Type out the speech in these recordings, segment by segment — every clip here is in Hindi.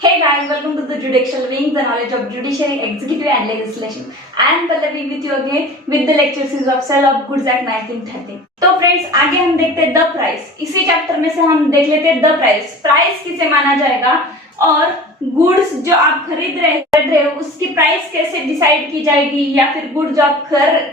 Hey guys, welcome to the Judicial Wing, the knowledge of judiciary, executive and legislation. I am Pallavi with you again with the lecture series of Sale of Goods Act 1930. तो फ्रेंड्स आगे हम देखते हैं द प्राइस। इसी चैप्टर में से हम देख लेते हैं द प्राइस। प्राइस किसे माना जाएगा और गुड्स जो आप खरीद रहे हो उसकी प्राइस कैसे डिसाइड की जाएगी, या फिर गुड जो आप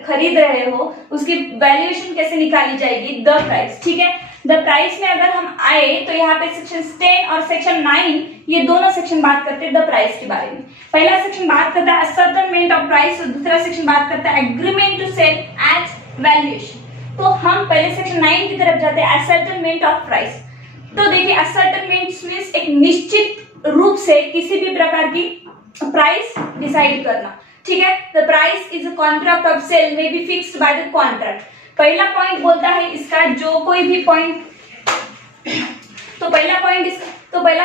खरीद रहे हो उसकी वैल्यूएशन कैसे निकाली जाएगी, द प्राइस। ठीक है, द प्राइस में अगर हम आए तो यहाँ पे सेक्शन 10 और सेक्शन 9 ये दोनों सेक्शन बात करते हैं द प्राइस के बारे में। पहला सेक्शन बात करता है असर्टेनमेंट ऑफ प्राइस और दूसरा सेक्शन बात करता है agreement to sell at valuation. तो हम पहले सेक्शन 9 की तरफ जाते हैं, असर्टेनमेंट ऑफ प्राइस। तो देखिए असर्टेनमेंट मींस एक निश्चित रूप से किसी भी प्रकार की प्राइस डिसाइड करना। ठीक है, the price is a contract of sale may be fixed by the contract. पहला पॉइंट बोलता है इसका जो कोई भी पॉइंट तो पहला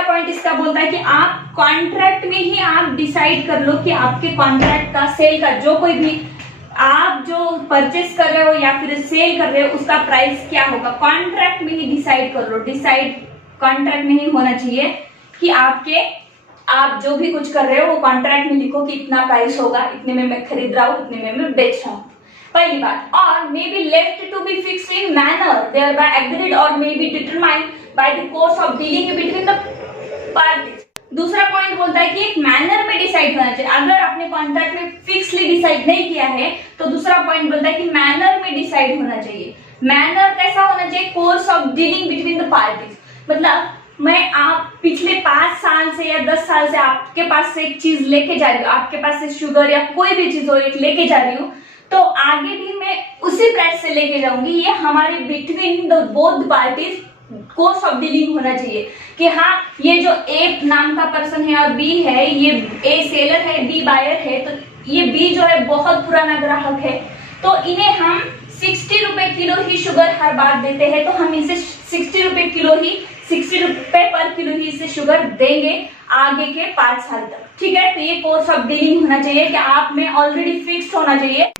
पॉइंट इसका बोलता है कि आप कॉन्ट्रैक्ट में ही आप डिसाइड कर लो कि आपके कॉन्ट्रैक्ट का सेल का जो कोई भी आप जो परचेस कर रहे हो या फिर सेल कर रहे हो उसका प्राइस क्या होगा, कॉन्ट्रैक्ट में ही डिसाइड कर लो। डिसाइड कॉन्ट्रैक्ट में ही होना चाहिए कि आप जो भी कुछ कर रहे हो वो कॉन्ट्रैक्ट में लिखो कि इतना प्राइस होगा, इतने में मैं खरीद रहा हूँ, इतने में मैं बेच रहा हूँ। पहली बात, or may be left to be fixed in manner thereby agreed or may be determined by the course of dealing between the parties. दूसरा पॉइंट बोलता है कि एक मैनर में डिसाइड होना चाहिए। अगर आपने कॉन्ट्रैक्ट में फिक्सली डिसाइड नहीं किया है तो दूसरा पॉइंट बोलता है कि मैनर में डिसाइड होना चाहिए। मैनर कैसा होना चाहिए, course of dealing between the parties. मतलब मैं आप पिछले 5 साल से या 10 साल से आपके पास से एक चीज लेके जा रही हूँ, आपके पास से शुगर या कोई भी चीज हो एक लेके जा रही हूँ, तो आगे भी मैं उसी प्राइस से लेके जाऊंगी। ये हमारे between the both parties course of dealing होना चाहिए कि हाँ ये जो ए नाम का पर्सन है और बी है, ये ए सेलर है बी बायर है, तो ये बी जो है बहुत पुराना ग्राहक है, तो इन्हें हम 60 रुपए किलो ही शुगर हर बार देते हैं, तो हम इसे 60 रुपए पर किलो ही इसे शुगर देंगे आगे के 5 साल तक। ठीक है, तो ये कोर्स ऑफ डीलिंग होना चाहिए कि आप में ऑलरेडी फिक्स होना चाहिए,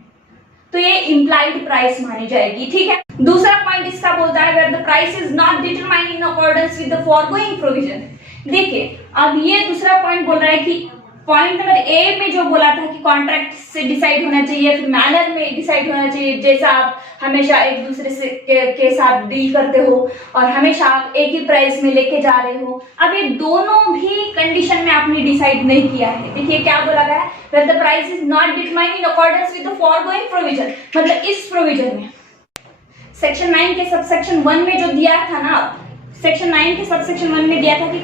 तो ये इम्प्लाइड प्राइस मानी जाएगी। ठीक है, दूसरा पॉइंट इसका बोलता है where the price is not determined in accordance with the foregoing provision। देखिए अब ये दूसरा पॉइंट बोल रहा है कि पॉइंट नंबर ए में जो बोला था कि कॉन्ट्रैक्ट से डिसाइड होना चाहिए, फिर मैनर में डिसाइड होना चाहिए, जैसा आप हमेशा एक दूसरे से के साथ डील करते हो और हमेशा आप एक ही प्राइस में लेके जा रहे हो। अब ये दोनों भी कंडीशन में आपने डिसाइड नहीं किया है। देखिए क्या बोला गया है, when the price is not determined in accordance with the foregoing provision। मतलब इस प्रोविजन में सेक्शन 9 के सबसेक्शन 1 में जो दिया था ना, सेक्शन 9 के सबसेक्शन 1 में दिया था कि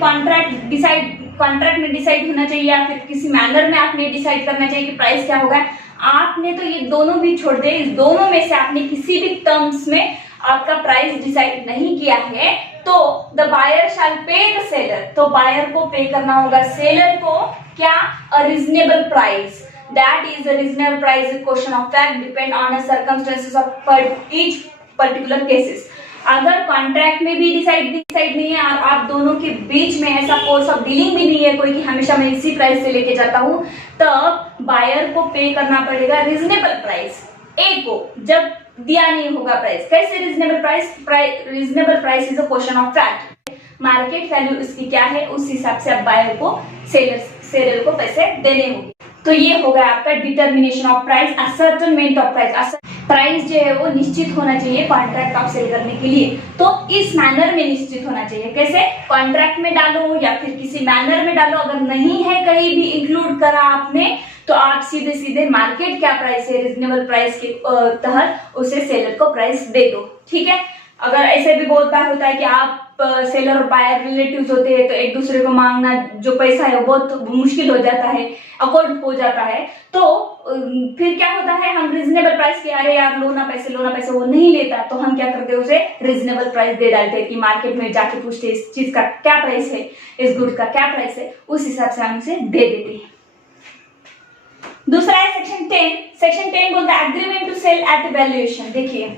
कॉन्ट्रैक्ट में डिसाइड होना चाहिए या फिर किसी मैनर में आपने डिसाइड करना चाहिए कि प्राइस क्या होगा। आपने तो ये दोनों भी छोड़ दिए, इस दोनों में से आपने किसी भी टर्म्स में आपका प्राइस डिसाइड नहीं किया है, तो द बायर शैल पे द सेलर। तो बायर को पे करना होगा सेलर को क्या, a reasonable price. That is the reasonable price question of fact depend on the circumstances of each particular cases. अगर कॉन्ट्रैक्ट में भी डिसाइड नहीं है और आप दोनों के बीच में ऐसा कोर्स ऑफ डीलिंग भी नहीं है कोई कि हमेशा मैं इसी प्राइस से लेके जाता हूँ, तब बायर को पे करना पड़ेगा रीजनेबल प्राइस ए को, जब दिया नहीं होगा प्राइस। कैसे reasonable price, reasonable price is a question of fact. Market value इसकी क्या है उस हिसाब से आप बायर को सेलर को पैसे देने होंगे। तो ये हो गया आपका determination of price, ascertainment of price. Price जो है वो निश्चित होना चाहिए कॉन्ट्रैक्ट आप सेल करने के लिए, तो इस मैनर में निश्चित होना चाहिए। कैसे, कॉन्ट्रैक्ट में डालो या फिर किसी मैनर में डालो। अगर नहीं है कहीं भी इंक्लूड करा आपने, तो आप सीधे मार्केट क्या प्राइस है रीजनेबल प्राइस के तहत उसे सेलर को प्राइस दे दो। ठीक है, अगर ऐसे भी बहुत बार होता है कि आप सेलर और बायर रिलेटिव्स होते हैं, तो एक दूसरे को मांगना जो पैसा है वो बहुत मुश्किल हो जाता है, अकॉर्ड हो जाता है, तो फिर क्या होता है, हम रीजनेबल प्राइस के अरे यार लो ना पैसे वो नहीं लेता, तो हम क्या करते हैं उसे रीजनेबल प्राइस दे डालते हैं कि मार्केट में जाके पूछते इस चीज का क्या प्राइस है, इस गुड का क्या प्राइस है, उस हिसाब से हम उसे दे देते हैं। दूसरा है सेक्शन 10। सेक्शन 10 बोलता है agreement to sell at valuation. देखिए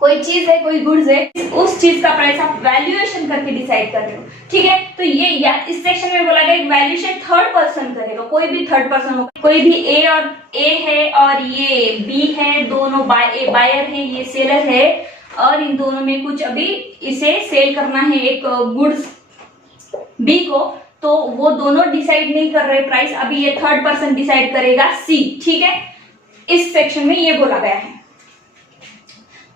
कोई चीज है, कोई गुड्स है, उस चीज का प्राइस आप वैल्यूएशन करके डिसाइड कर रहे हो। ठीक है, तो ये या इस सेक्शन में बोला गया वैल्यूएशन थर्ड पर्सन करेगा, कोई भी थर्ड पर्सन हो, कोई भी ए है और ये बी है, दोनों बायर है, ये सेलर है, और इन दोनों में कुछ अभी इसे सेल करना है एक गुड्स बी को, तो वो दोनों डिसाइड नहीं कर रहे प्राइस, अभी ये थर्ड पर्सन डिसाइड करेगा, सी। ठीक है, इस सेक्शन में ये बोला गया है।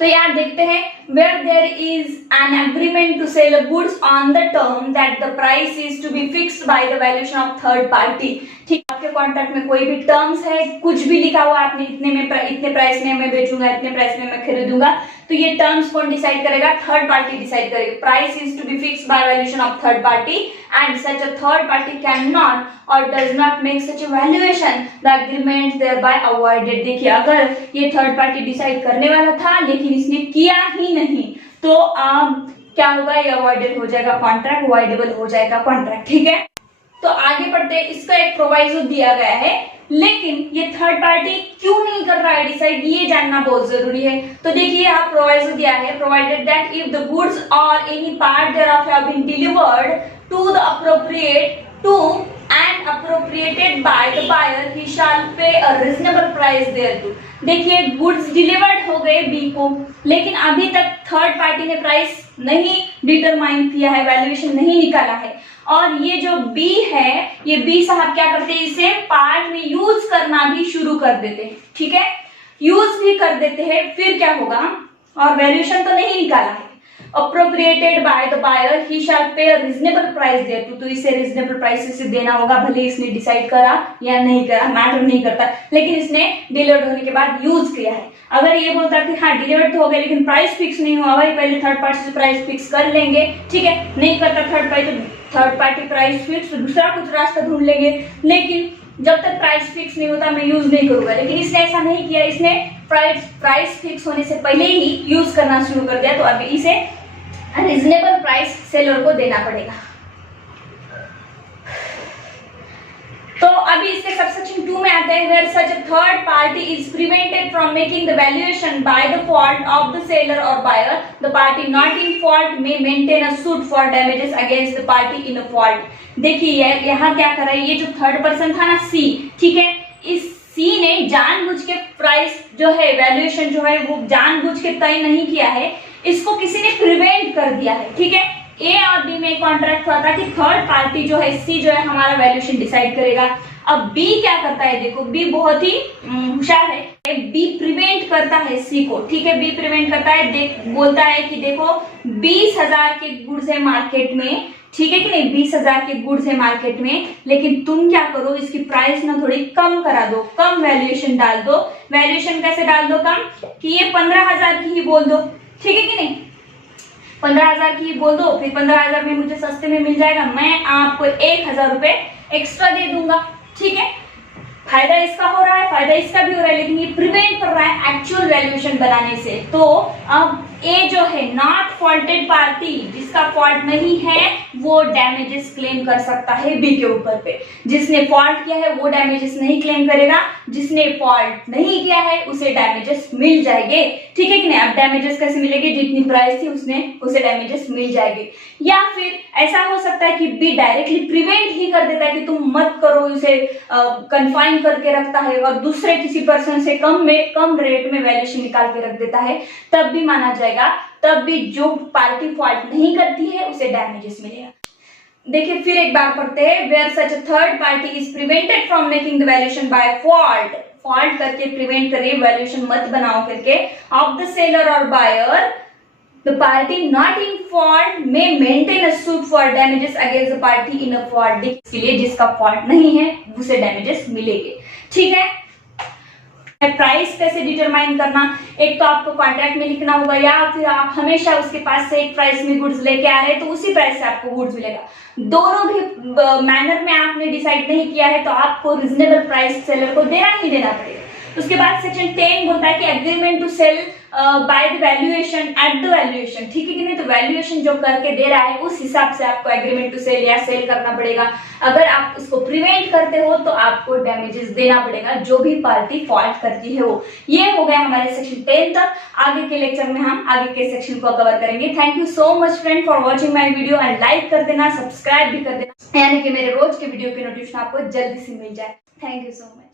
तो यहाँ देखते हैं, where there is an agreement to sell goods on the term that the price is to be fixed by the valuation of third party. ठीक, आपके कॉन्ट्रैक्ट में कोई भी टर्म्स है, कुछ भी लिखा हुआ आपने इतने प्राइस में मैं बेचूंगा, इतने प्राइस में मैं खरीदूंगा, तो ये टर्म्स कौन डिसाइड करेगा? थर्ड पार्टी डिसाइड करेगी। Price is to be fixed by valuation of third party and such a third party can not or does not make such a valuation, the agreement thereby avoided. देखिए, अगर ये थर्ड पार्टी डिसाइड करने वाला था लेकिन इसने किया ही नहीं, तो क्या होगा? ये अवॉइडेड हो जाएगा कॉन्ट्रैक्ट, अवॉइडेबल हो जाएगा कॉन्ट्रैक्ट। ठीक है, तो आगे बढ़ते हैं। इसका एक प्रोवाइजो दिया गया है, लेकिन ये थर्ड पार्टी क्यों नहीं कर रहा है डिसाइड, ये जानना बहुत जरूरी है। तो देखिए, यहाँ प्रोवाइजो दिया है, provided that if the goods or any part thereof have been delivered to the appropriate to and appropriated by the buyer, he shall pay a reasonable price thereto। देखिए, गुड्स डिलीवर्ड हो गए बी को, लेकिन अभी तक थर्ड पार्टी ने प्राइस नहीं डिटरमाइन किया है, वैल्यूएशन नहीं निकाला है। और ये जो बी है, ये बी साहब क्या करते हैं? इसे पार्ट में यूज करना भी शुरू कर देते हैं। ठीक है, यूज भी कर देते हैं, फिर क्या होगा? और वैल्यूएशन तो नहीं निकाला है। appropriated by the buyer, he shall pay a reasonable price thereto। तो इसे reasonable price इसे देना होगा, भले इसने डिसाइड करा या नहीं करा, मैटर नहीं करता, लेकिन इसने डिलीवर्ड होने के बाद यूज किया है। अगर ये बोलता कि हाँ डिलीवर्ड तो हो गया लेकिन प्राइस फिक्स नहीं हुआ, भाई पहले थर्ड पार्टी से प्राइस फिक्स कर लेंगे, ठीक है, नहीं करता थर्ड पार्टी प्राइस फिक्स, तो दूसरा कुछ रास्ता ढूंढ लेंगे, लेकिन जब तक प्राइस फिक्स नहीं होता मैं यूज नहीं करूंगा। लेकिन इसने ऐसा नहीं किया, इसने प्राइस फिक्स होने से पहले ही यूज करना शुरू कर दिया, तो अभी इसे रीजनेबल प्राइस सेलर को देना पड़ेगा। तो अभी इसके सबसेक्शन 2 में आते हैं, where such a third party is prevented from making the valuation by the fault of the seller और buyer, the party not in fault may maintain a suit for damages against the party in a fault. देखिए, यहाँ क्या कर रहा है, ये जो थर्ड पर्सन था ना सी, ठीक है, इस सी ने जानबूझ के प्राइस जो है, वैल्यूएशन जो है वो जानबूझ के तय नहीं किया है, इसको किसी ने प्रिवेंट कर दिया है। ठीक है, ए और बी में कॉन्ट्रैक्ट हुआ था कि थर्ड पार्टी जो है सी जो है हमारा वैल्यूएशन डिसाइड करेगा। अब बी क्या करता है? देखो, बी बहुत ही होशियार है, बी प्रिवेंट करता है सी को। ठीक है, बी प्रिवेंट करता है, बोलता है कि देखो 20,000 के गुड्स है मार्केट में, ठीक है कि नहीं, 20,000 के गुड्स है मार्केट में, लेकिन तुम क्या करो, इसकी प्राइस ना थोड़ी कम करा दो, कम वैल्यूएशन डाल दो। वैल्यूएशन कैसे डाल दो? कम, कि ये 15,000 की ही बोल दो, ठीक है कि नहीं, 15,000 की बोल दो, फिर 15,000 में मुझे सस्ते में मिल जाएगा, मैं आपको 1,000 रुपए एक्स्ट्रा दे दूंगा। ठीक है, फायदा इसका हो रहा है, फायदा इसका भी हो रहा है, लेकिन ये प्रिवेंट कर रहा है एक्चुअल वैल्यूएशन बनाने से। तो अब ए जो है नॉट फॉल्टेड पार्टी, जिसका फॉल्ट नहीं है, वो डैमेजेस क्लेम कर सकता है बी के ऊपर पे। जिसने फॉल्ट किया है वो डैमेजेस नहीं क्लेम करेगा, जिसने फॉल्ट नहीं किया है उसे डैमेजेस मिल जाएंगे। ठीक है कि नहीं? अब डैमेजेस कैसे मिलेंगे? जितनी प्राइस थी उसे डैमेजेस मिल जाएंगे। या फिर ऐसा हो सकता है कि बी डायरेक्टली प्रिवेंट ही कर देता है कि तुम मत करो, उसे कन्फाइन करके रखता है और दूसरे किसी पर्सन से कम रेट में वैल्यूएशन निकाल के रख देता है, तब भी माना जाएगा। तब भी जो पार्टी फॉल्ट नहीं करती है उसे डैमेजेस मिलेगा। देखिए, फिर एक बार पढ़ते हैं, where such a third party is prevented from making the valuation by fault करके प्रिवेंट करिए, वैल्यूएशन मत बनाओ करके, ऑफ द सेलर और buyer, the party not in fault may maintain a suit for damages against the party in a fault। इसके लिए जिसका फॉल्ट नहीं है उसे डैमेजेस मिलेंगे। ठीक है, प्राइस कैसे डिटरमाइन करना? एक तो आपको कॉन्ट्रैक्ट में लिखना होगा, या फिर आप हमेशा उसके पास से एक प्राइस में गुड्स लेके आ रहे हैं तो उसी प्राइस से आपको गुड्स मिलेगा। दोनों भी मैनर में आपने डिसाइड नहीं किया है तो आपको रीजनेबल प्राइस सेलर को देना ही देना पड़ेगा। उसके बाद सेक्शन 10 बोलता है कि agreement to sell by the valuation at the valuation. ठीक है कि नहीं? तो वैल्यूएशन जो करके दे रहा है उस हिसाब से आपको एग्रीमेंट टू सेल या सेल करना पड़ेगा। अगर आप उसको प्रिवेंट करते हो तो आपको डैमेजेस देना पड़ेगा, जो भी पार्टी फॉल्ट करती है वो। ये हो गया हमारे सेक्शन 10 तक। आगे के लेक्चर में हम आगे के सेक्शन को कवर करेंगे। Thank you so much friend for watching my video and like कर देना, सब्सक्राइब भी कर देना, यानी कि मेरे रोज के वीडियो की नोटिफिकेशन आपको जल्दी से मिल जाए। Thank you so much.